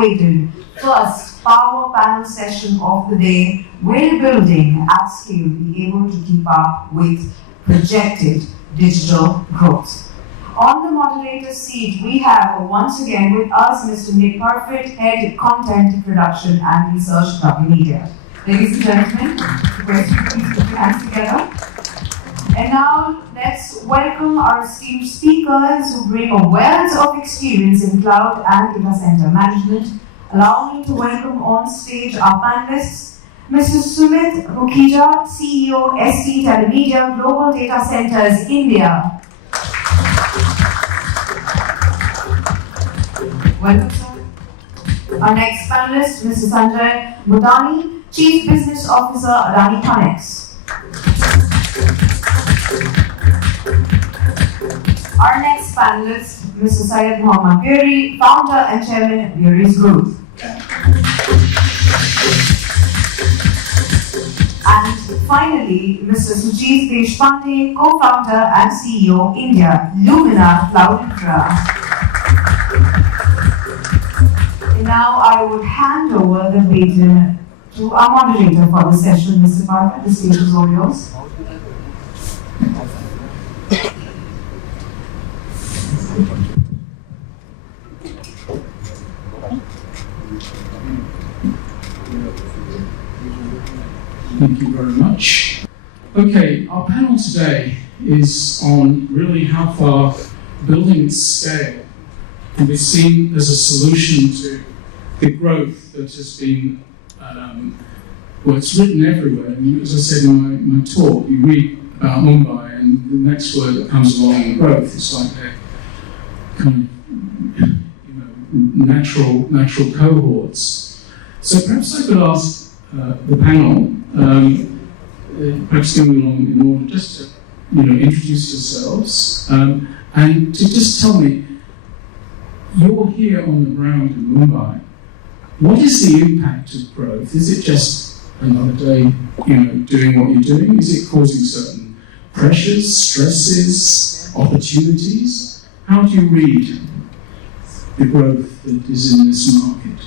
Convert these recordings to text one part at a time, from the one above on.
long-awaited first power panel session of the day, will building at scale be able to keep up with projected digital growth? On the moderator seat, we have once again with us Mr. Parfitt, Head Content Production and Research, W.Media. Ladies and gentlemen, please put your hands together. And now let's welcome our esteemed speakers who bring a wealth of experience in cloud and data center management. Allow me to welcome on stage our panelists, Mr. Sumit, Mukhija, CEO, STT Telemedia, Global Data Centers India. Welcome, sir. Our next panelist, Mr. Sanjay Bhutani, Chief Business Officer, AdaniConneX. Our next panelist, Mr. Syed Mohammad Beary, Founder and Chairman, Bearys Group. And finally, Mr. Sujeet Deshpande, Co-Founder and CEO, India, Lumina CloudInfra. Now I would hand over the baton to our moderator for the session, Mr. Parfitt. The stage is all yours. Thank you very much. Okay, our panel today is on really how far building at scale can be seen as a solution to the growth that has been, well, it's written everywhere. I mean, as I said in my talk, you read about Mumbai and the next word that comes along in growth is like a kind of, natural cohorts. So perhaps I could ask the panel, perhaps going along in order, just to introduce yourselves and to just tell me, you're here on the ground in Mumbai. What is the impact of growth? Is it just another day, doing what you're doing? Is it causing certain pressures, stresses, opportunities? How do you read the growth that is in this market?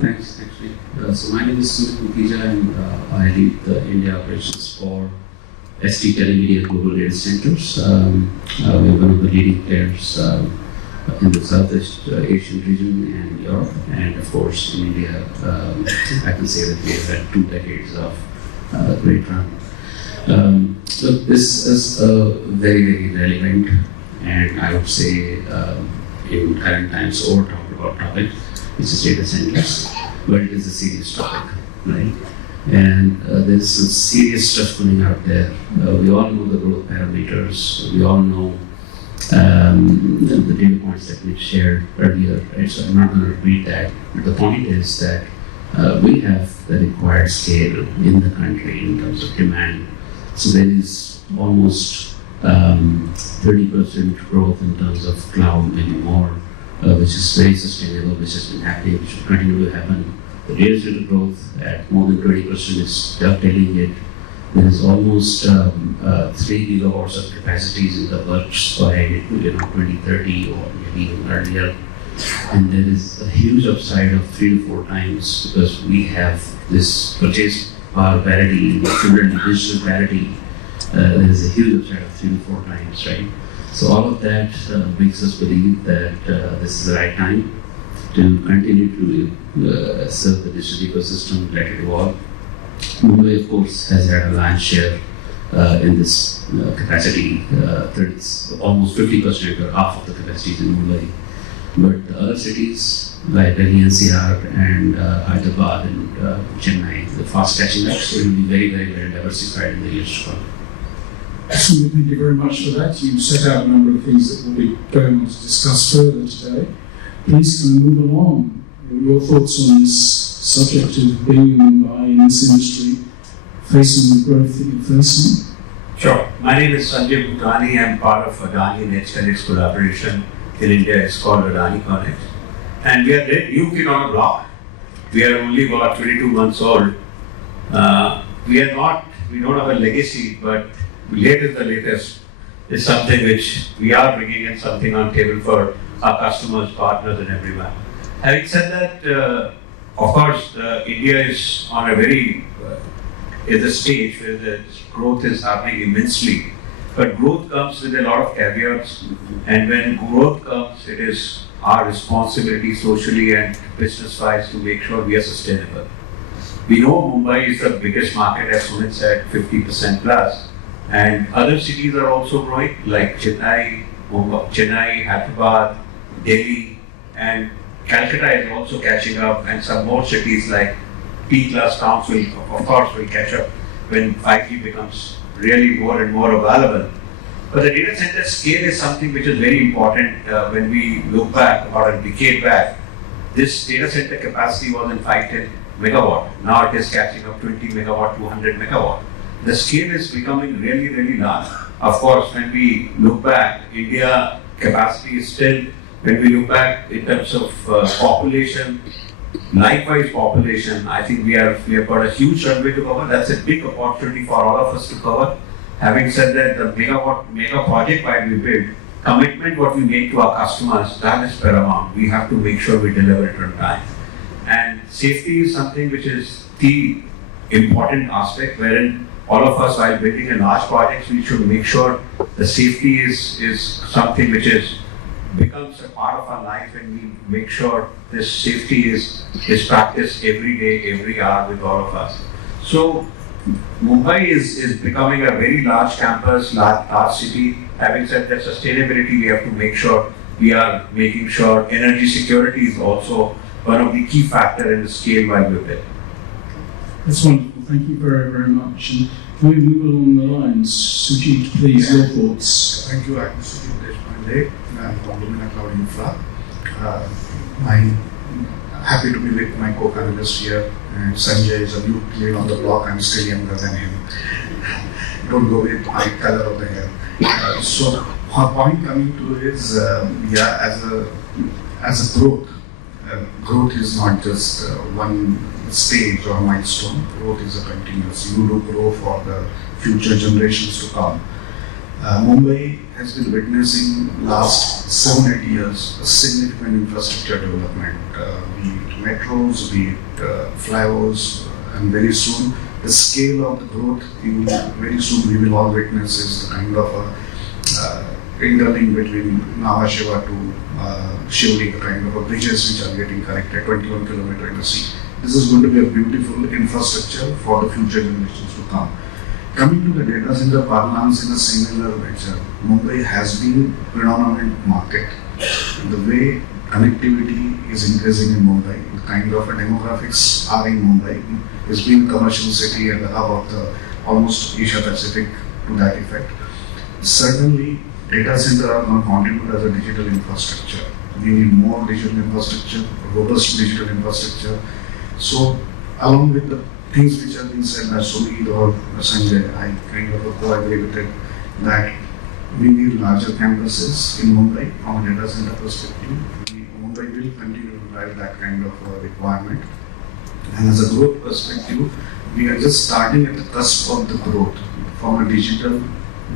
Thanks, actually. So my name is Sumit Mukhija, and I lead the India operations for STT Telemedia Global Data Centers. We are one of the leading players in the Southeast Asian region and Europe, and of course in India. I can say that we have had 2 decades of great run. So this is very, very relevant, and I would say in current times over talked about topic, which is data centers, but it is a serious topic, right? And there is some serious stuff going out there. We all know the growth parameters. We all know the data points that we shared earlier, right? So I'm not going to repeat that. But the point is that we have the required scale in the country in terms of demand. So there is almost 30% growth in terms of cloud, maybe more, which is very sustainable, which has been happening, which will continue to happen. The data center growth at more than 20% is dovetailing it. There is almost 3 gigawatts of capacities in the works by 2030 or maybe even earlier. And there is a huge upside of 3 to 4 times because we have this purchase power parity, similarly digital parity. There is a huge upside of 3 to 4 times, right? So all of that makes us believe that this is the right time to continue to serve the digital ecosystem, let it evolve. Mumbai, of course, has had a lion's share in this capacity. Almost 50% or half of the capacity is in Mumbai. But the other cities like Delhi NCR and Hyderabad and Chennai, the fast catching up, so it will be very, very, very diversified in the years to come. Excellent, thank you very much for that. You set out a number of things that we'll be going on to discuss further today. Please can we move along? Your thoughts on this subject of being in Mumbai in this industry, facing the growth that you're facing? Sure. My name is Sanjay Bhutani. I'm part of AdaniConneX collaboration in India. It's called AdaniConneX. And we are very new kid on the block. We are only about 22 months old. We don't have a legacy, but the latest is something which we are bringing in something on table for our customers, partners, and everyone. Having said that, of course, India is on a very is a stage where the growth is happening immensely. But growth comes with a lot of caveats, and when growth comes, it is our responsibility socially and business-wise to make sure we are sustainable. We know Mumbai is the biggest market, as Sumit said, 50% plus, and other cities are also growing, like Chennai, Hyderabad, Delhi, and Calcutta is also catching up, and some more cities like P-class towns will catch up when 5G becomes really more and more available. But the data center scale is something which is very important. When we look back about a decade back, this data center capacity was in 510 megawatt. Now it is catching up 20 megawatt to 100 megawatt. The scale is becoming really, really large. Of course, when we look back, India capacity is still, when we look back in terms of population, likewise population, I think we have got a huge runway to cover. That's a big opportunity for all of us to cover. Having said that, the mega project while we build, commitment what we make to our customers, that is paramount. We have to make sure we deliver it on time. And safety is something which is the important aspect, wherein all of us, while building a large project, we should make sure the safety is something which becomes a part of our life, and we make sure this safety is practiced every day, every hour with all of us. So Mumbai is becoming a very large campus, large city. Having said that, sustainability, we have to make sure we are making sure energy security is also one of the key factors in the scale while we build. That's wonderful. Thank you very, very much. And can we move along the lines? Sujeet, please, your thoughts. Thank you. I'm Sujeet Deshpande. I'm from Lumina CloudInfra. I'm happy to be with my co-panelist here. And Sanjay is a new kid on the block. I'm still younger than him. Don't go with my color of the hair. So, our point coming to is, as a growth is not just one stage or milestone. Growth is a continuous. You do grow for the future generations to come. Mumbai has been witnessing last 7-8 years a significant infrastructure development, be it metros, be it flyovers, and very soon the scale of the growth very soon we will all witness is the kind of a interlink between Nhava Sheva to Shivli, the kind of bridges which are getting connected 21 kilometers in the sea. This is going to be a beautiful infrastructure for the future generations to come. Coming to the data center parlance in a similar nature, Mumbai has been predominant market. The way connectivity is increasing in Mumbai, the kind of demographics are in Mumbai, it's been a commercial city and the hub of the almost Asia Pacific to that effect. Certainly, data center are going to contribute as a digital infrastructure. We need more digital infrastructure, robust digital infrastructure. So, along with the things which have been said by Sumit or Sanjay, I kind of co-agree with it that we need larger campuses in Mumbai from a data center perspective. Mumbai will continue to drive that kind of requirement. And as a growth perspective, we are just starting at the cusp of the growth from a digital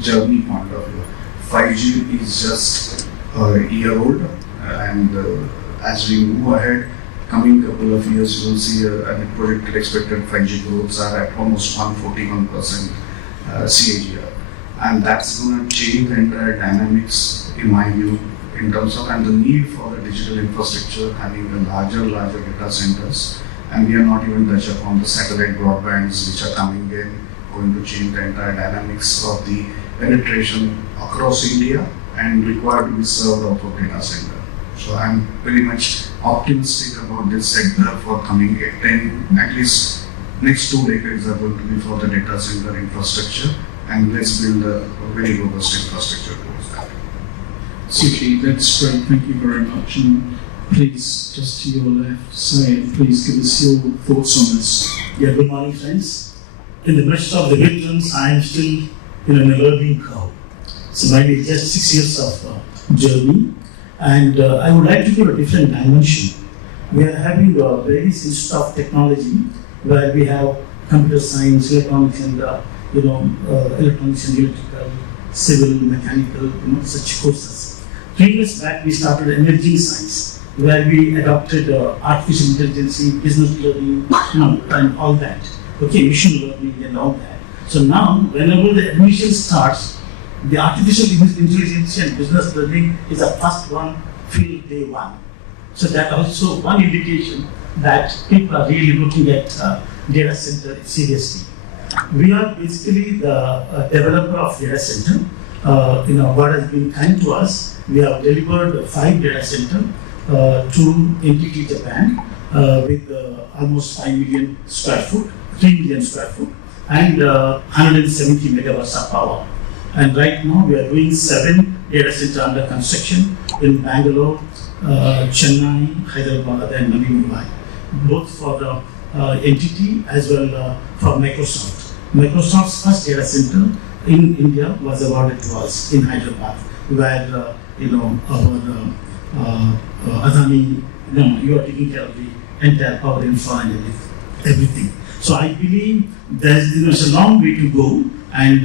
journey point of view. 5G is just a year old, and as we move ahead, coming couple of years, you will see a projected expected 5G growths are at almost 141% CAGR. And that's going to change the entire dynamics, in my view, in terms of and the need for the digital infrastructure, having the larger data centers. And we are not even touched upon the satellite broadbands which are coming in, going to change the entire dynamics of the penetration across India and required to be served out of data center. So I'm very much optimistic about this sector for coming 10, at least next 2 decades are going to be for the data center infrastructure, and let's build a very robust infrastructure towards that. Sujeet, that's great. Thank you very much. And please, just to your left, please give us your thoughts on this. Yeah, good morning, friends. In the midst of the veterans, I am still in an learning curve. So maybe just 6 years of journey. And I would like to give a different dimension. We are having a Bearys Institute of Technology where we have computer science, electronics and electronics and electrical, civil, mechanical, such courses. 3 years back, we started emerging science, where we adopted artificial intelligence, business learning, and all that. Okay, machine learning and all that. So now, whenever the admission starts, the artificial intelligence and business learning is the first one, field day one. So that also one indication that people are really looking at data center seriously. We are basically the developer of data center. What has been kind to us, we have delivered 5 data centers to NTT Japan with almost 5 million square foot, 3 million square foot, and 170 megawatts of power. And right now we are doing 7 data centers under construction in Bangalore, Chennai, Hyderabad, and Mumbai, both for the NTT as well for Microsoft. Microsoft's first data center in India was awarded to us in Hyderabad, where our Adani, you are taking care of the entire power infra and everything. So I believe there's a long way to go, and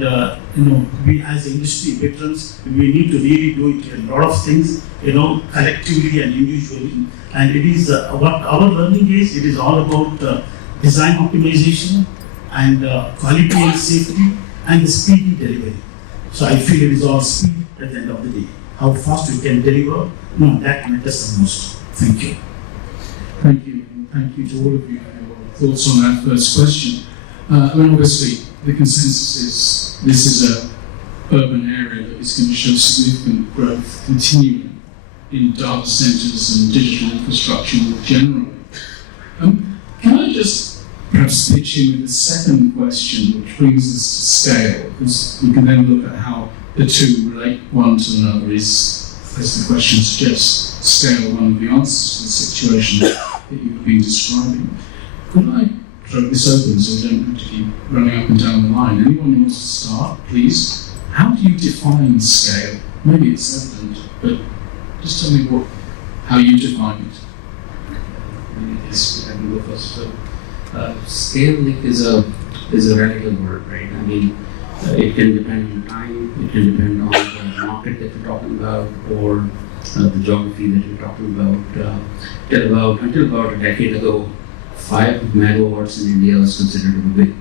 we as industry veterans, we need to really do it a lot of things, collectively and individually. And it is what our learning is. It is all about design optimization and quality and safety and the speedy delivery. So I feel it is all speed at the end of the day. How fast we can deliver, that matters the most. Thank you. Thank you. Thank you to all of you for your thoughts on that first question. Obviously, the consensus is this is an urban area that is going to show significant growth continuing in data centers and digital infrastructure more generally. Can I just perhaps pitch in with a second question, which brings us to scale, because we can then look at how the two relate one to another, is, as the question suggests, scale one of the answers to the situation that you've been describing. Could I throw this open so we don't have to keep running up and down the line? Anyone who wants to start, please? How do you define scale? Maybe it's evident, but just tell me how you define it. Yes, I can go first. So, scale is a relative word, right? I mean, it can depend on time, it can depend on the market that you're talking about, or the geography that you're talking about. Until about a decade ago, 5 megawatts in India was considered to be big.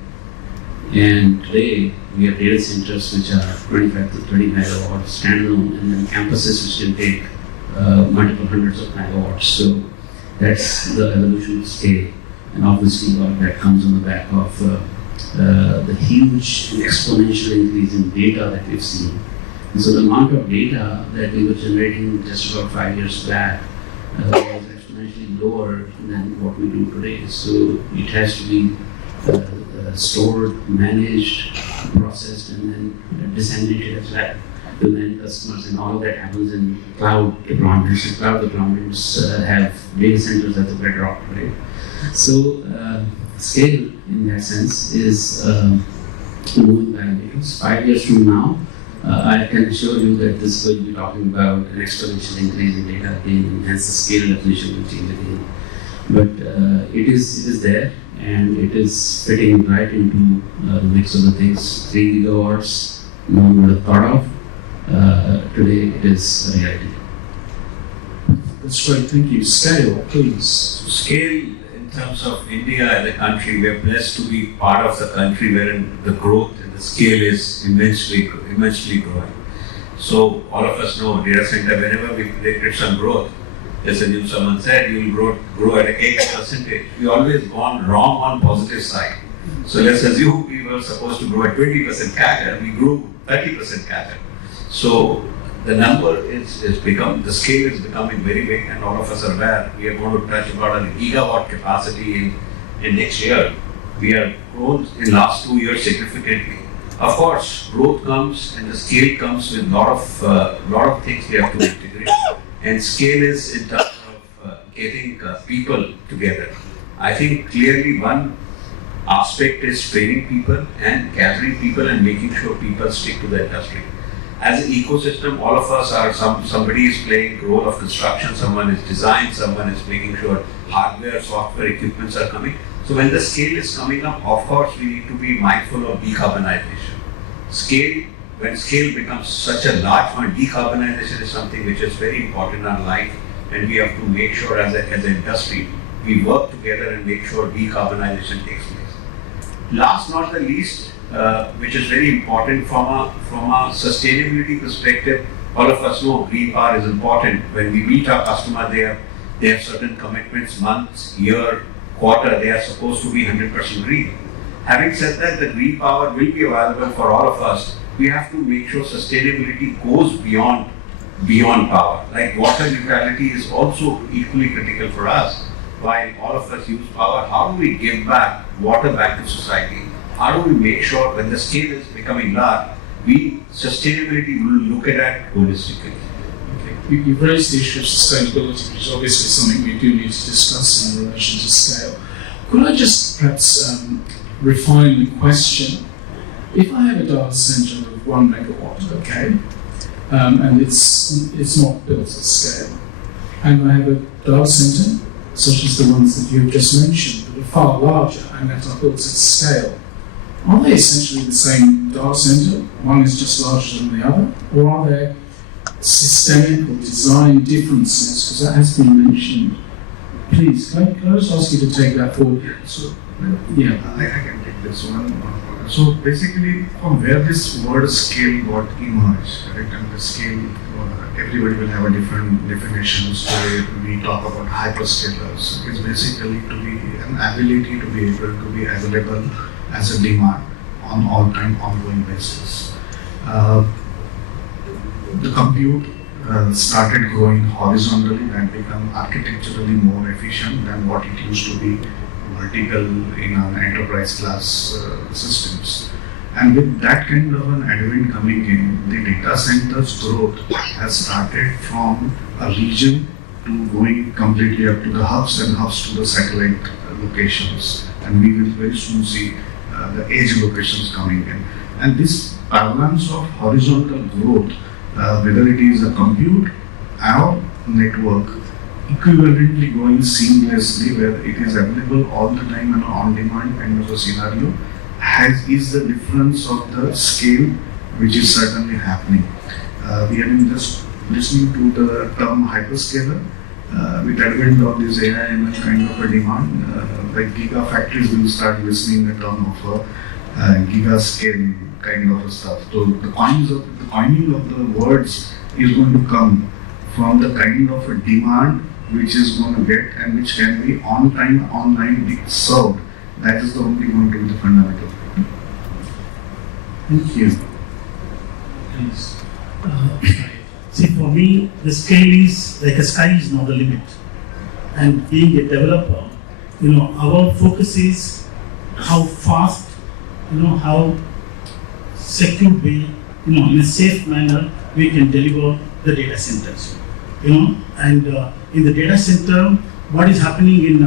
And today, we have data centers which are 25 to 30 megawatts standalone, and then campuses which can take multiple hundreds of megawatts. So that's the evolution of scale. And obviously, all of that comes on the back of the huge and exponential increase in data that we've seen. And so the amount of data that we were generating just about 5 years back was exponentially lower than what we do today. So it has to be stored, managed, processed, and then disseminated as well to the end customers. And all of that happens in cloud deployments. And cloud deployments have data centers as a bedrock, right? So scale, in that sense, is moving parameters. 5 years from now, I can assure you that this will be talking about an exponential increase in data again, and hence the scale definition will change again. But it is there, and it is fitting right into the mix of the things. 3 gigawatts, no one would have thought of. Today, it is a reality. That's great, thank you. Scale, please. Scale in terms of India as a country, we are blessed to be part of the country wherein the growth and the scale is immensely growing. So all of us know data center, whenever we predicted some growth, as someone said, you will grow at X percentage. We always gone wrong on positive side. So let's assume we were supposed to grow at 20% CAGR, we grew 30% CAGR. So the number the scale is becoming very big, and all of us are aware we are going to touch about a gigawatt capacity in next year. We are grown in last 2 years significantly. Of course, growth comes and the scale comes with lot of things we have to integrate. And scale is in terms of getting people together. I think clearly one aspect is training people and gathering people and making sure people stick to the industry. As an ecosystem, all of us are somebody is playing the role of construction, someone is design, someone is making sure hardware, software, equipments are coming. So when the scale is coming up, of course we need to be mindful of decarbonization. Scale when scale becomes such a large one, decarbonization is something which is very important in our life, and we have to make sure as an industry, we work together and make sure decarbonization takes place. Last not the least, which is very important from a sustainability perspective, all of us know green power is important. When we meet our customer, they have certain commitments, months, year, quarter, they are supposed to be 100% green. Having said that, the green power will be available for all of us. We have to make sure sustainability goes beyond power. Like water neutrality is also equally critical for us. While all of us use power, how do we give back water back to society? How do we make sure when the scale is becoming large, sustainability will look at that holistically? Okay. You've raised the issue of sustainability, which is obviously something we do need to discuss in relation to scale. Could I just perhaps refine the question? If I have a data center of 1 megawatt, okay, and it's not built at scale, and I have a data center such as the ones that you've just mentioned, but are far larger and that are built at scale, are they essentially the same data center? One is just larger than the other, or are there systemic or design differences? Because that has been mentioned. Please, can I just ask you to take that forward? So, Yeah. I can take this one. So basically, from where this word scale got emerged, right? And the scale, everybody will have a different definitions. Today we talk about hyperscalers. It's basically to be an ability to be able to be available as a demand on all-time, ongoing basis. The compute started growing horizontally and become architecturally more efficient than what it used to be vertical in an enterprise class systems. And with that kind of an advent coming in, the data center's growth has started from a region to going completely up to the hubs and hubs to the satellite locations. And we will very soon see the edge locations coming in. And this balance of horizontal growth, whether it is a compute or network, equivalently going seamlessly where it is available all the time and on-demand kind of a scenario, is the difference of the scale which is certainly happening. We have been just listening to the term hyperscaler. With advent of this AI ML kind of a demand, like gigafactories will start listening the term of giga scale kind of stuff. So the coining of the words is going to come from the kind of a demand which is going to get and which can be on time, online, be served. That is the only going to be the fundamental. Thank you. Please. See, for me, the scale is like a sky is not the limit. And being a developer, our focus is how fast, how secure way, in a safe manner, we can deliver the data centers. And in the data center, what is happening in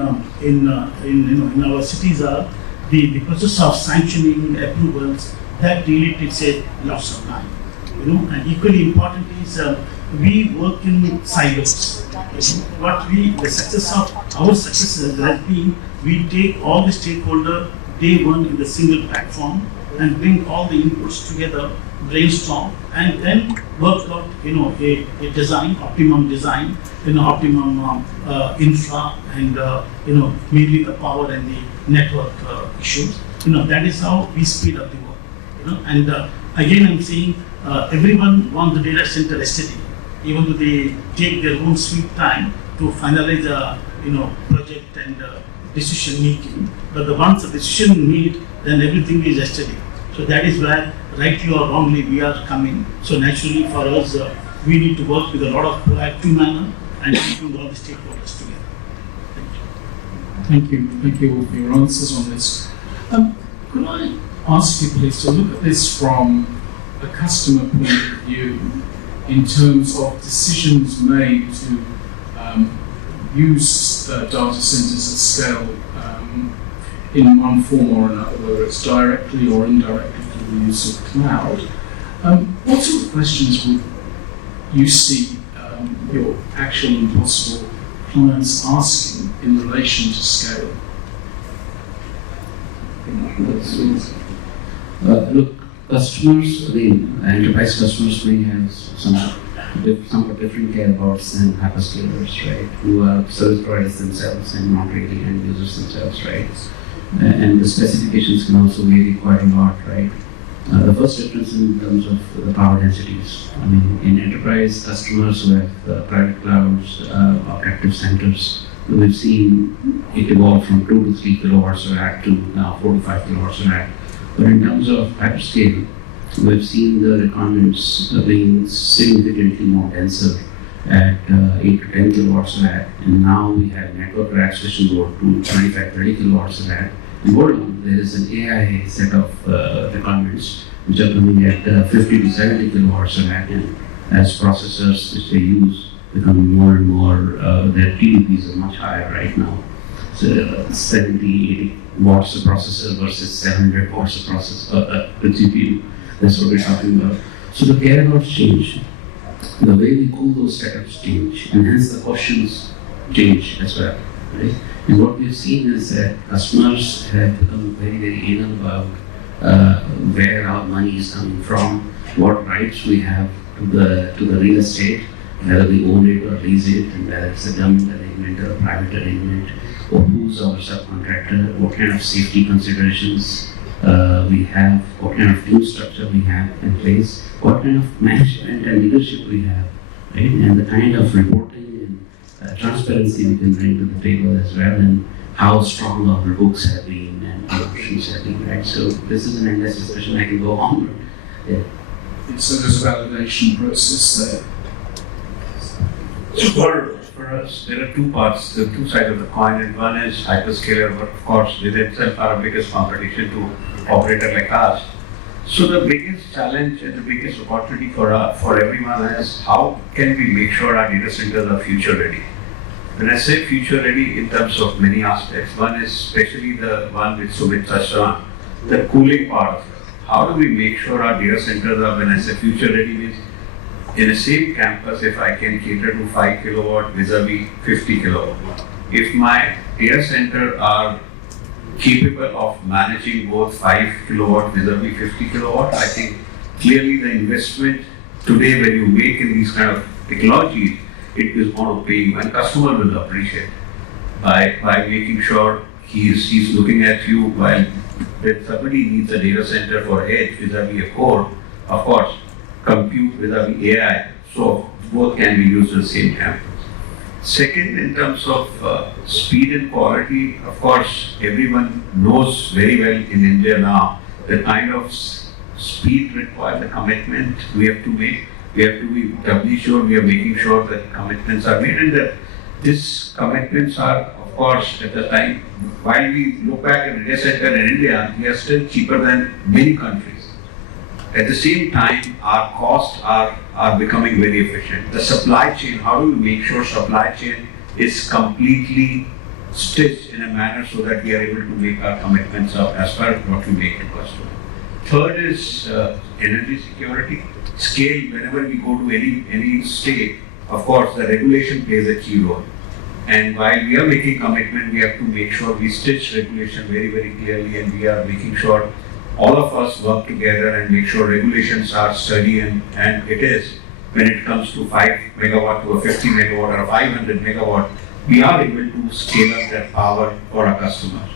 our cities are the process of sanctioning approvals that really takes a lots of time. And equally important is we work in silos. The success of our success has been we take all the stakeholder day one in the single platform and bring all the inputs together, brainstorm, and then work out a design, optimum design, optimum infra, and mainly the power and the network issues. That is how we speed up the work. And again, I'm saying everyone wants the data center yesterday, even though they take their own sweet time to finalize the project and decision making. But once the decision made, then everything is yesterday. So that is where, rightly or wrongly, we are coming. So naturally, for us, we need to work with a lot of proactive manner and keeping all the stakeholders together. Thank you. Thank you all for your answers on this. Could I ask you, please, to look at this from a customer point of view in terms of decisions made to use data centers at scale in one form or another, whether it's directly or indirectly through the use of cloud. What sort of questions would you see your actual and possible clients asking in relation to scale? Look, customers, enterprise customers may have somewhat different care abouts than hyperscalers, right? Who are service providers themselves and not really end users themselves, right? And the specifications can also vary quite a lot, right? The first difference in terms of the power densities. I mean, in enterprise customers who have private clouds or captive centers, we've seen it evolve from 2 to 3 kilowatts a rack to now 4 to 5 kilowatts a rack. But in terms of hyperscale, we've seen the requirements being significantly more denser at 8 to 10 kilowatts a rack, and now we have network racks which will go to 25, 30 kilowatts a rack. And more on, there is an AI set of requirements which are coming at 50 to 70 kilowatts a rack, and as processors which they use become more and more, their TDPs are much higher right now. So 70, 80 watts a processor versus 700 watts a processor, the GPU. That's what we're talking about. So the care abouts change. The way we cool those setups change, and hence the questions change as well, right? And what we've seen is that customers have become very, very anal about where our money is coming from, what rights we have to the real estate, whether we own it or lease it, and whether it's a government arrangement or a private arrangement, or who's our subcontractor, what kind of safety considerations we have, what kind of team structure we have in place, what kind of management and leadership we have, right? And the kind of reporting and transparency we can bring to the table as well, and how strong our books have been and our options have been, right? So this is an endless discussion. I can go on, but yeah. So there's a validation process there. So for us, there are two parts, the two sides of the coin, and one is hyperscaler, but of course, with itself our biggest competition to operator like us. So the biggest challenge and the biggest opportunity for everyone is how can we make sure our data centers are future ready. When I say future ready in terms of many aspects, one is especially the one which Sumit touched on, the cooling part of it. How do we make sure our data centers are, when I say future ready, means in the same campus, if I can cater to 5 kilowatt vis-a-vis 50 kilowatt. If my data center are capable of managing both 5 kilowatt vis-a-vis 50 kilowatt, I think clearly the investment today when you make in these kind of technologies, it is going to pay you, and customer will appreciate by making sure he's looking at you while when somebody needs a data center for edge vis-a-vis a core, of course, compute vis-a-vis AI, so both can be used in the same campus. Second, in terms of speed and quality, of course, everyone knows very well in India now the kind of speed required, the commitment we have to make. We have to be doubly sure we are making sure that commitments are made, and that these commitments are, of course, at the time, while we look back at data center in India, we are still cheaper than many countries. At the same time, our costs are becoming very efficient. The supply chain, how do we make sure supply chain is completely stitched in a manner so that we are able to make our commitments up as far as what we make to customers. Third is energy security. Scale, whenever we go to any state, of course, the regulation plays a key role. And while we are making commitment, we have to make sure we stitch regulation very, very clearly, and we are making sure all of us work together and make sure regulations are steady, and it is, when it comes to 5 megawatt to a 50 megawatt or a 500 megawatt, we are able to scale up that power for our customers.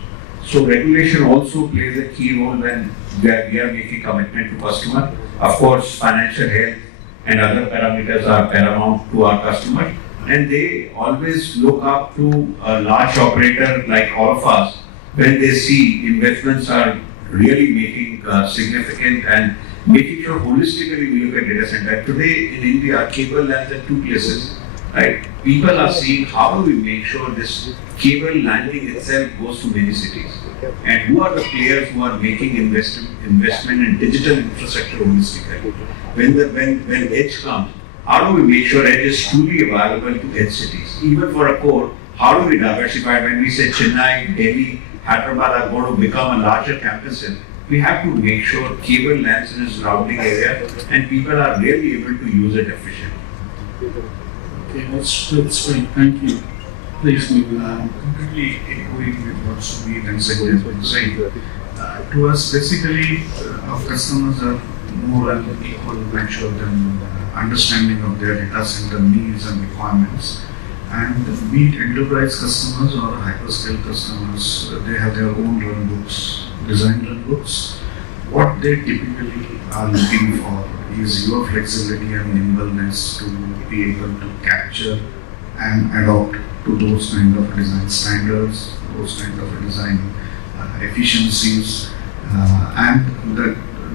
So regulation also plays a key role when we are making commitment to customer. Of course, financial health and other parameters are paramount to our customer, and they always look up to a large operator like all of us when they see investments are really making significant and making sure holistically we look at data center. Today in India, cable lands at 2 places, right? People are seeing how do we make sure this cable landing itself goes to many cities, and who are the players who are making investment in digital infrastructure holistically. When edge comes, how do we make sure edge is truly available to edge cities? Even for a core, how do we diversify? When we say Chennai, Delhi, Hyderabad are going to become a larger campuses, we have to make sure cable lands in its surrounding area and people are really able to use it efficiently. Okay, that's great. Thank you. Please move on. Completely echoing with what Sumit and Sujeet has been saying. To us, basically, our customers are more and equal nature than understanding of their data center needs and requirements. And be it enterprise customers or hyperscale customers, they have their own runbooks, design runbooks. What they typically are looking for is your flexibility and nimbleness to be able to capture and adopt to those kind of design standards, those kind of design efficiencies, and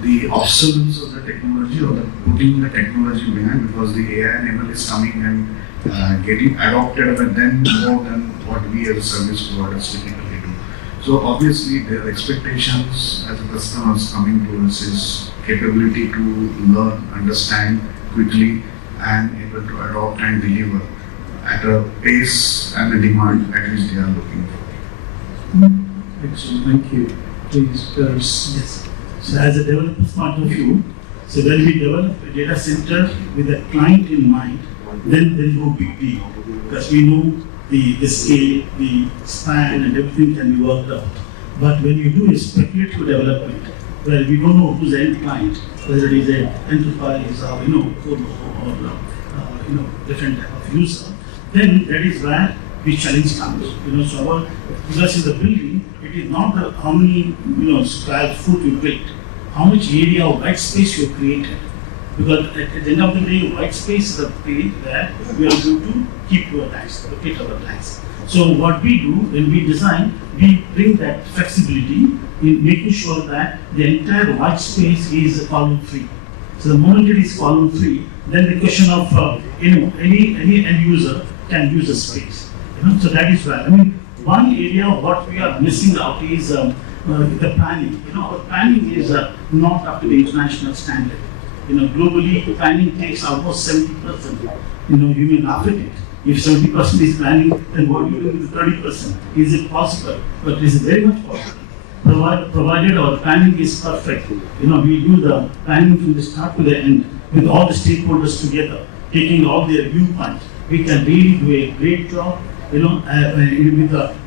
the obsolescence of the technology or the putting the technology behind, because the AI and ML is coming and getting adopted but then more than what we as service providers typically do. So obviously their expectations as a customers coming to us is capability to learn, understand quickly and able to adopt and deliver at a pace and a demand at which they are looking for. Excellent, thank you. Please, Bearys. Yes. So as a developer's point of view, so when we develop a data center with a client in mind, then there is no big deal, because we know the scale, the span and everything can be worked out. But when you do a speculative development, where we don't know who's the end client, whether it is an enterprise or different type of user, then that is where the challenge comes. So because in the building, it is not how many square foot you built, how much area of white space you created. Because at the end of the day, white space is a place that we are going to keep our tags, locate our tags. So what we do when we design, we bring that flexibility in making sure that the entire white space is column free. So the moment it is column free, then the question of any end user can use the space. So that is why. One area what we are missing out is the planning. Our planning is not up to the international standard. Globally, planning takes almost 70%. You may laugh at it. If 70% is planning, then what do you do with 30%? Is it possible? But it is very much possible. Provided our planning is perfect. We do the planning from the start to the end with all the stakeholders together, taking all their viewpoints. We can really do a great job, with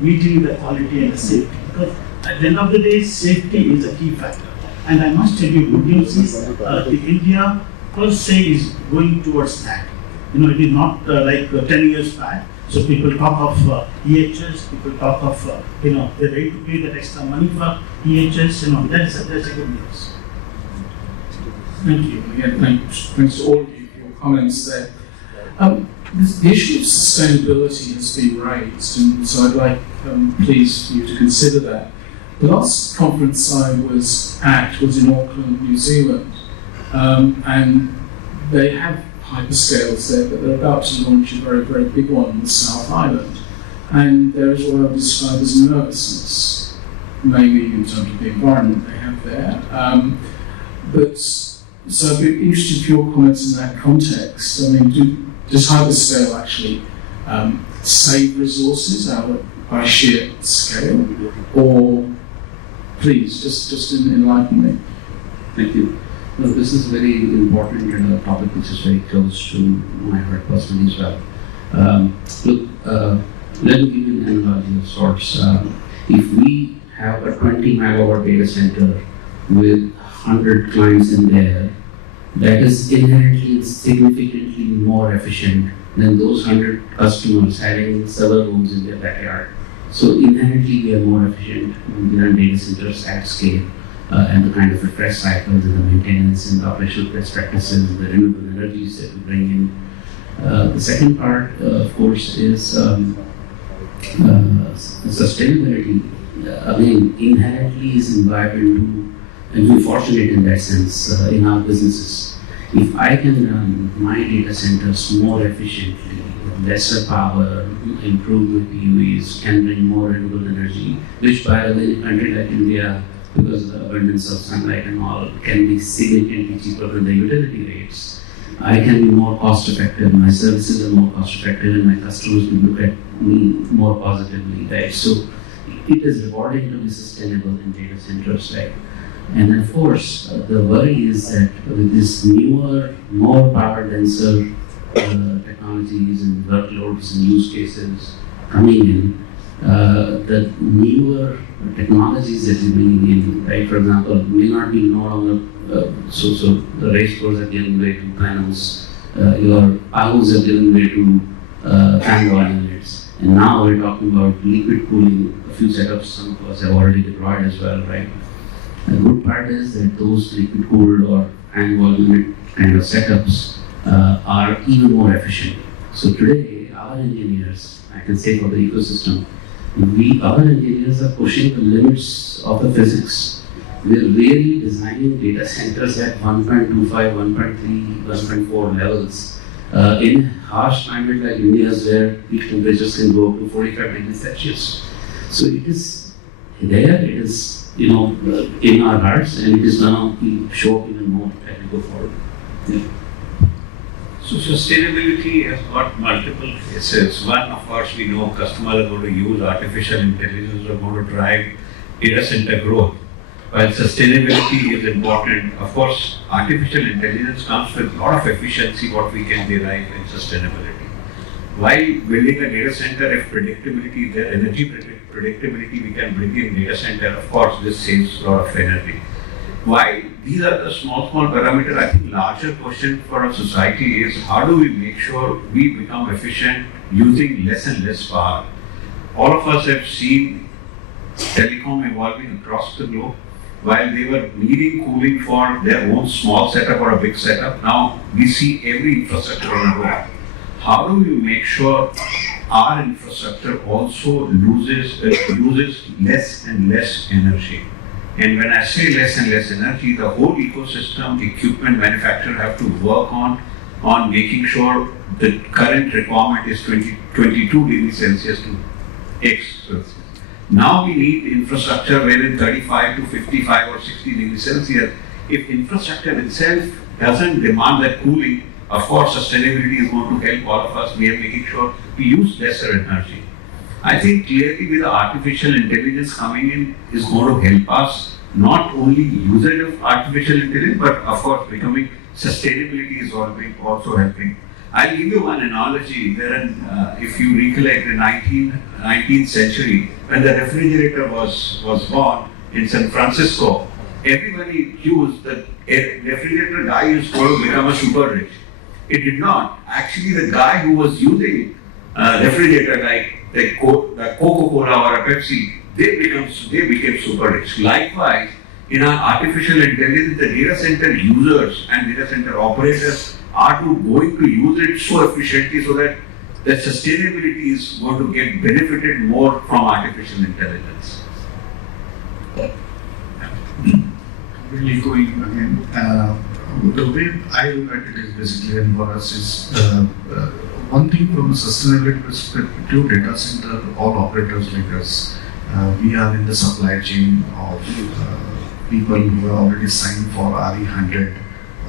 meeting the quality and the safety. Because at the end of the day, safety is a key factor. And I must tell you, good news is the India per se is going towards that. It is not like 10 years back. So people talk of EHS, people talk of, they're ready to pay that extra money for EHS, that's a good news. Thank you. Again, thanks to all of you for your comments there. The issue of sustainability has been raised, and so I'd like, please, for you to consider that. The last conference I was at was in Auckland, New Zealand, and they have hyperscales there, but they're about to launch a very, very big one in the South Island. And there is what I would describe as nervousness, mainly in terms of the environment they have there. So I'd be interested for your comments in that context. Does hyperscale actually save resources by sheer scale? Or, please, just enlighten me. Thank you. Well, this is very important and a topic which is very close to my heart personally as well. Let me give you an analogy of sorts. If we have a 20 megawatt data center with 100 clients in there, that is inherently significantly more efficient than those 100 customers having server rooms in their backyard. So inherently we are more efficient when we run data centers at scale. And the kind of refresh cycles and the maintenance and the operational best practices, the renewable energies that we bring in. The second part, of course, is sustainability. Inherently is imbibed into, and we're fortunate in that sense in our businesses. If I can run my data centers more efficiently, with lesser power, improved PUEs, can bring more renewable energy, which by the way, in a country like India, because of the abundance of sunlight and all, can be significantly cheaper than the utility rates. I can be more cost effective, my services are more cost effective, and my customers will look at me more positively, right? So it is rewarding to be sustainable in data centers, right? And of course, the worry is that with this newer, more power denser technologies and workloads and use cases coming in, the newer technologies that you're bringing in, right? For example, may not be no longer so the race cars are giving way to panels, your panels are giving way to fan wall units, and now we're talking about liquid cooling. A few setups some of us have already deployed as well, right? The good part is that those liquid cooled or fan wall unit kind of setups are even more efficient. So today, our engineers, I can say for the ecosystem, our engineers are pushing the limits of the physics. We're really designing data centers at 1.25, 1.3, 1.4 levels in harsh climate like India's, where peak temperatures can go up to 45 degrees Celsius. So it is there, it is in our hearts, and it is going to show up even more as we go forward. Yeah. So sustainability has got multiple faces. One, of course, we know customers are going to use artificial intelligence are going to drive data center growth. While sustainability is important, of course, artificial intelligence comes with a lot of efficiency what we can derive in sustainability. While building a data center, if predictability, the energy predictability we can bring in data center, of course, this saves a lot of energy. Why? These are the small parameters. I think larger question for our society is how do we make sure we become efficient using less and less power? All of us have seen telecom evolving across the globe. While they were needing cooling for their own small setup or a big setup, now we see every infrastructure on the road. How do we make sure our infrastructure also loses less and less energy? And when I say less and less energy, the whole ecosystem, equipment manufacturer have to work on making sure the current requirement is 22 degrees Celsius to X Celsius. Now we need infrastructure wherein 35 to 55 or 60 degrees Celsius. If infrastructure itself doesn't demand that cooling, of course sustainability is going to help all of us. We are making sure we use lesser energy. I think clearly with the artificial intelligence coming in is going to help us, not only usage of artificial intelligence, but of course becoming sustainability is also helping. I'll give you one analogy wherein if you recollect the 19th century, when the refrigerator was born in San Francisco, everybody used that a refrigerator guy is going to become a super rich. It did not. Actually, the guy who was using refrigerator like the Coca-Cola or a Pepsi, they became super rich. Likewise, in our artificial intelligence, the data center users and data center operators are going to use it so efficiently so that the sustainability is going to get benefited more from artificial intelligence. Really going again, the way I look at it is basically, and for us is one thing from a sustainability perspective, data center, all operators like us, we are in the supply chain of people who have already signed for RE100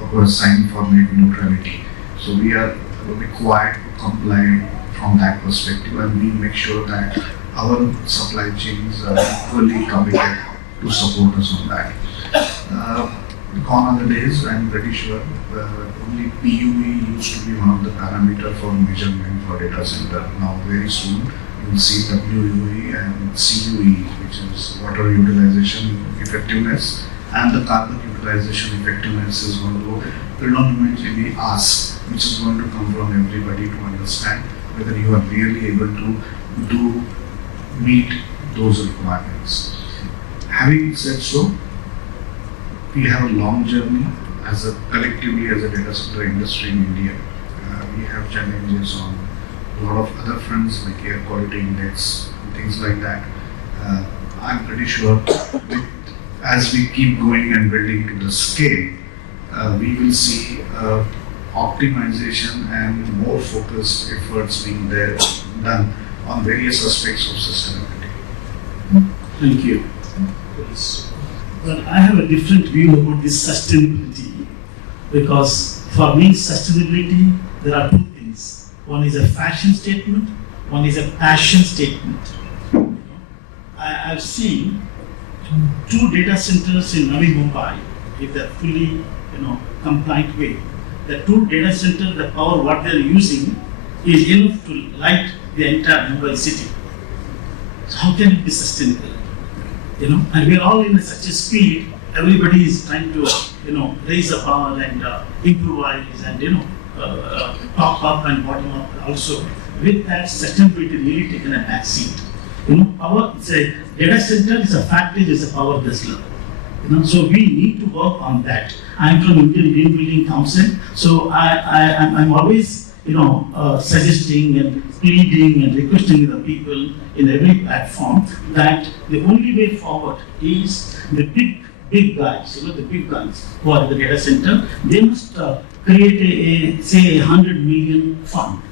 or who have signed for net neutrality. So we are required to comply from that perspective, and we make sure that our supply chains are equally committed to support us on that. Gone are the days, I'm pretty sure, only PUE used to be one of the parameters for measurement for data center. Now very soon you will see WUE and CUE, which is water utilization effectiveness, and the carbon utilization effectiveness is going to go predominantly be asked, which is going to come from everybody to understand whether you are really able to meet those requirements. Having said so, we have a long journey collectively as a data center industry in India. We have challenges on a lot of other fronts like air quality index and things like that. I'm pretty sure as we keep going and building to the scale, we will see optimization and more focused efforts being done on various aspects of sustainability. Thank you. Well, I have a different view about this sustainability, because for me sustainability, there are two things. One is a fashion statement, one is a passion statement. I've seen two data centers in Navi Mumbai, if they're fully compliant way. The two data centers, the power what they're using is enough to light the entire Mumbai city. how can it be sustainable? And we are all in such a speed. Everybody is trying to, raise the power and improvise and top up and bottom up. Also, with that, sustainability really taken a back seat. Power. It's a data center. Is a factory. Is a power guzzler. So we need to work on that. I'm from Indian Green Building Council, so I'm always suggesting and pleading and requesting the people in every platform that the only way forward is the big guys, the big guns who are in the data center. They must create a 100 million fund.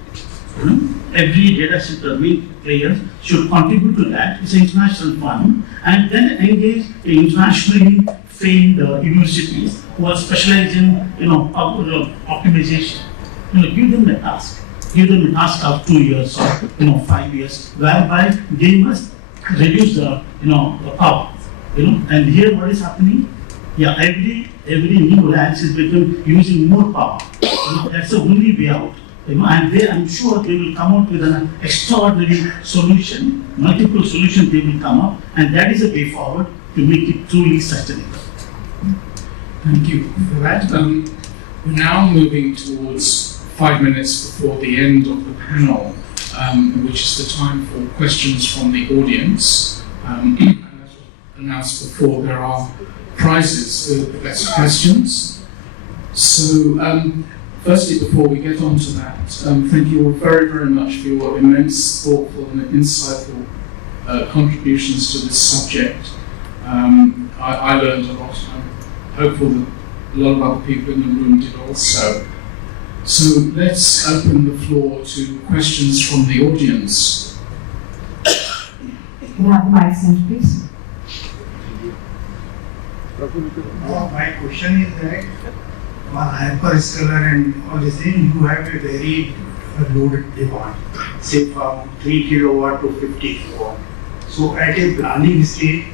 Every data center player should contribute to that. It's an international fund, and then engage the internationally famed universities who are specialized in optimization. Give them a task. Give them a task of 2 years or 5 years, whereby they must reduce the power. And here what is happening? Yeah, every new labs is using more power. That's the only way out. And I'm sure they will come out with an extraordinary solution, multiple solutions they will come up, and that is a way forward to make it truly sustainable. Thank you for that. We're now moving towards 5 minutes before the end of the panel, which is the time for questions from the audience. And as announced before, there are prizes for the best questions. So, firstly, before we get on to that, thank you all very, very much for your immense, thoughtful and insightful contributions to this subject. I learned a lot. I'm hopeful that a lot of other people in the room did also. So let's open the floor to questions from the audience. Can I have the mic sent, please? My question is that hyperscaler and all this thing, you have a very low demand, say from 3 kilowatt to 50 kilowatt. So at a planning stage,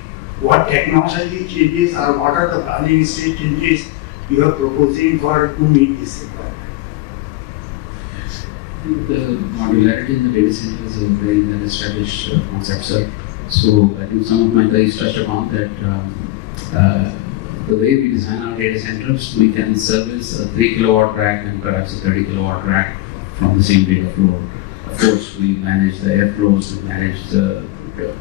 what technology changes or what are the planning stage changes you are proposing for to meet this requirement? The modularity in the data center is a very well established concept, sir. So I think some of my colleagues touched upon that. The way we design our data centers, we can service a 3 kilowatt rack and perhaps a 30 kilowatt rack from the same data floor. Of course, we manage the airflows, we manage the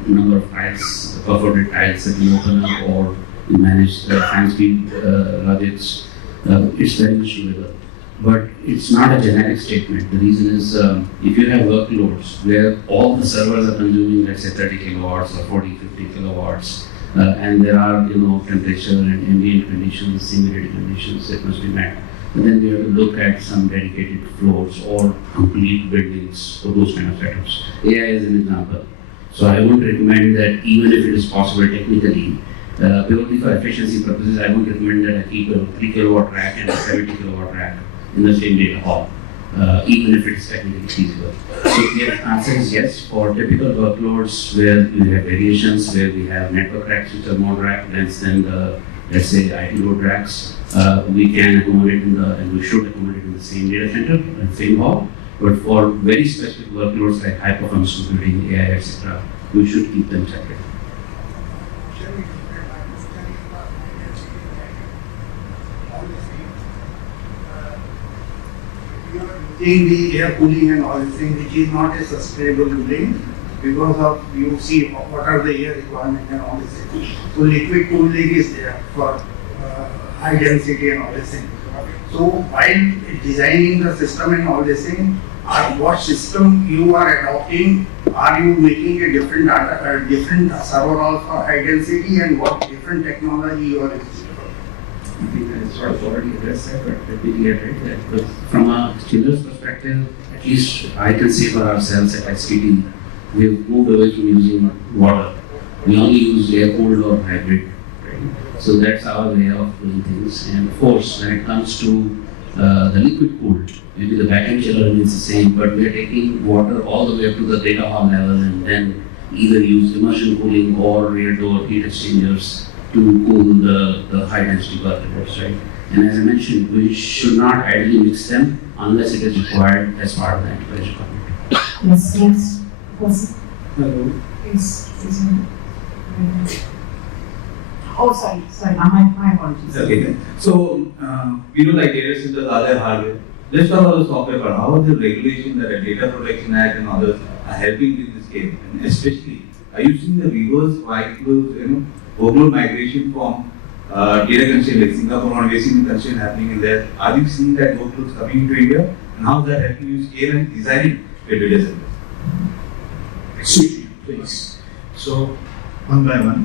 number of tiles, the perforated tiles that we open up, or we manage the fan speed logics. It's very much doable. But it's not a generic statement. The reason is if you have workloads where all the servers are consuming, let's say 30 kilowatts or 40, 50 kilowatts, and there are temperature and ambient conditions, simulated conditions that must be met. And then we have to look at some dedicated floors or complete buildings for those kind of setups. AI is an example. So I would recommend that even if it is possible technically, purely for efficiency purposes, I would recommend that I keep a 3 kilowatt rack and a 70 kilowatt rack in the same data hall, even if it is technically feasible. So the answer is yes. For typical workloads where we have variations, where we have network racks which are more rack dense than the, let's say, IT load racks, we can accommodate and we should accommodate in the same data center and same hall. But for very specific workloads like high performance computing, AI, etc., we should keep them separate. Using the air cooling and all this thing, which is not a sustainable thing because of you see what are the air requirements and all this thing. So liquid cooling is there for high density and all this thing. So while designing the system and all this thing, what system you are adopting? Are you making a different server hall for high density, and what different technology you are using? I think I sort of already addressed that, but let me reiterate that. But from a Schindler's perspective, at least I can say for ourselves at STT, we've moved away from using water. We only use air-cooled or hybrid. Right? So that's our way of doing things. And of course, when it comes to the liquid-cooled, maybe the backend chiller remains the same, but we are taking water all the way up to the data hall level and then either use immersion cooling or rear door heat exchangers to cool the high density workloads, right? And as I mentioned, we should not ideally mix them unless it is required as part of the enterprise requirement. Yes, please. Yes. Hello. Please. Oh, sorry. My apologies. Okay. So, like data centers are their hardware. Let's talk about the software part. How are the regulations that the Data Protection Act and others are helping in this case? And especially, are you seeing the reverse workload migration from data constraint like Singapore or facing constraint happening in there? Are you seeing that workloads coming into India? And how is that helping you scale and designing the data centers? Sujeet, please. So, one by one,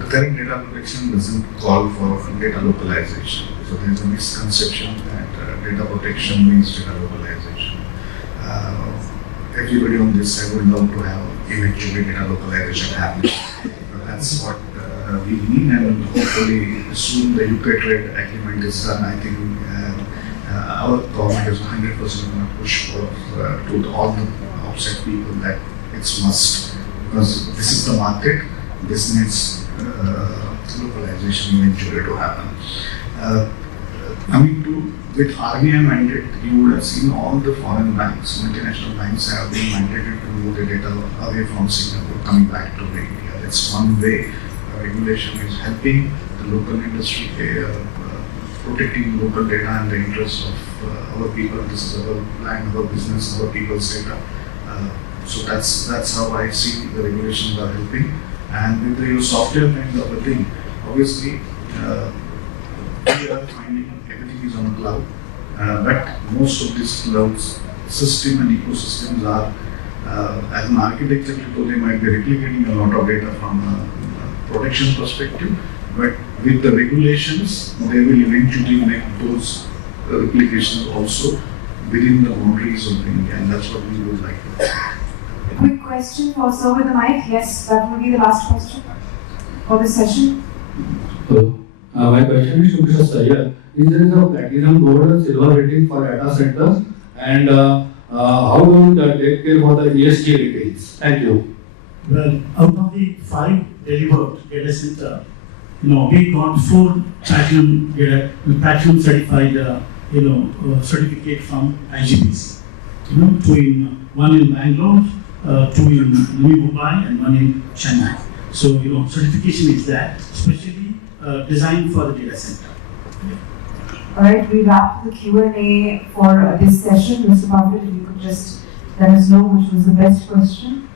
the current data protection doesn't call for data localization. So, there is a misconception that data protection means data localization. Everybody on this side would love to have eventually data localization happen. That's what we need, and hopefully soon the UK trade agreement is done. I think our government is 100% going to push for to all the outside people that it's must, because this is the market. This needs localization eventually to happen. Coming to with RBI mandate, you would have seen all the foreign banks, multinational banks have been mandated to move the data away from Singapore, coming back to India. That's one way regulation is helping the local industry, protecting local data and the interests of our people. This is our land, our business, our people's data. So that's how I see the regulations are helping. And with the software kind of a thing, obviously we are finding everything is on a cloud, but most of these clouds system and ecosystems are as an architecture people, they might be replicating a lot of data from a protection perspective, but with the regulations, they will eventually make those replications also within the boundaries of India, and that's what we would like to do. Quick question for Sir with the mic. Yes, that will be the last question for this session. Hello. My question is to Mr. Sayyad. Is there a platinum, gold, and silver rating for data centers? And how do you take care for the ESG ratings? Thank you. Well, out of the 5 delivered data center, we got 4 platinum certified, certificate from IGBC. 1 in Bangalore, 2 in Mumbai, and 1 in Chennai. So, certification is that, especially designed for the data center. All right, we wrap the Q&A for this session. Mr. Parfitt, if you could just let us know which was the best question.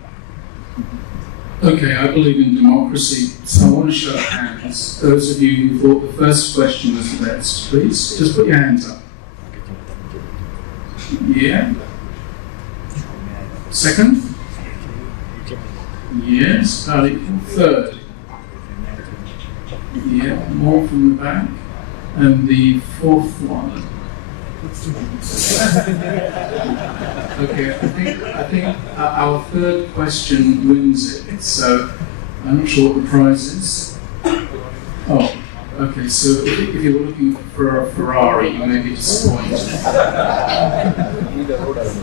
Okay, I believe in democracy, so I want to show hands. Those of you who thought the first question was the best, please, just put your hands up. Yeah. Second? Yes, about equal. Third? Yeah, more from the back. And the fourth one. Okay, I think our third question wins it. So I'm not sure what the prize is. Oh, okay. So if you were looking for a Ferrari, you may be disappointed.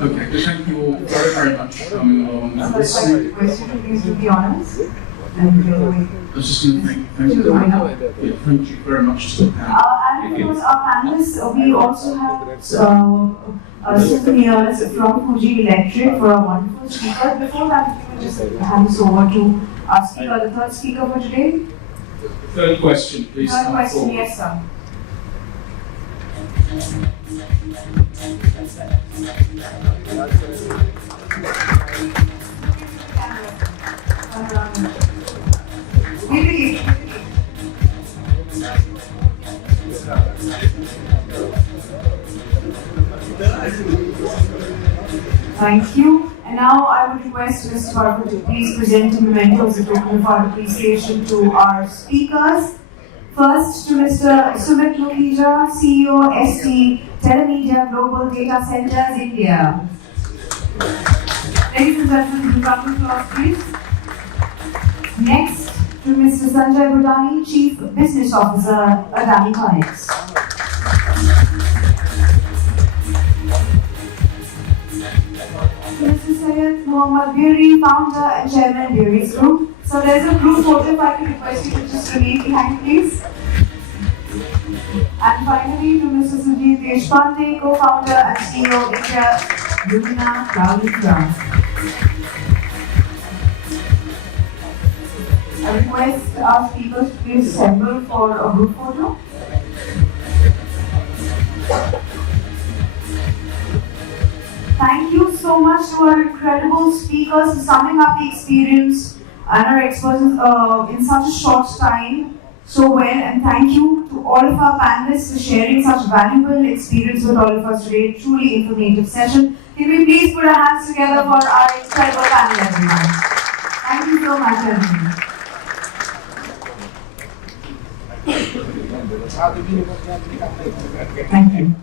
Okay, but thank you all very, very much for coming along and listening. Question, please, to be honest. I was just going to thank you. Thank you very much to the panel. And of course, our panelists, we also have souvenirs from Fuji Electric for a wonderful speaker. Before that, if you would just hand us over to our speaker, the third speaker for today. Third question, please. Third question, yes, sir. Thank you. And now I would request Mr. Parfitt to please present a memento as a token of our appreciation to our speakers. First, to Mr. Sumit Mukhija, CEO, ST Telemedia Global Data Centers India. Ladies and gentlemen, round of applause, please. Next, to Mr. Sanjay Budani, Chief Business Officer, AdaniConneX. Mr. Syed Mohammad Beary, Founder and Chairman, Bearys Group. So there's a group photo, if I could request you to just remain behind, please. And finally, to Mr. Sujeet Deshpande, Co-Founder and CEO, India, Lumina CloudInfra. I request our speakers to please assemble for a group photo. Thank you so much to our incredible speakers for summing up the experience and our experts in such a short time so well, and thank you to all of our panelists for sharing such valuable experience with all of us today. Truly informative session. Can we please put our hands together for our incredible panel, everyone? Thank you so much, everyone. Thank you.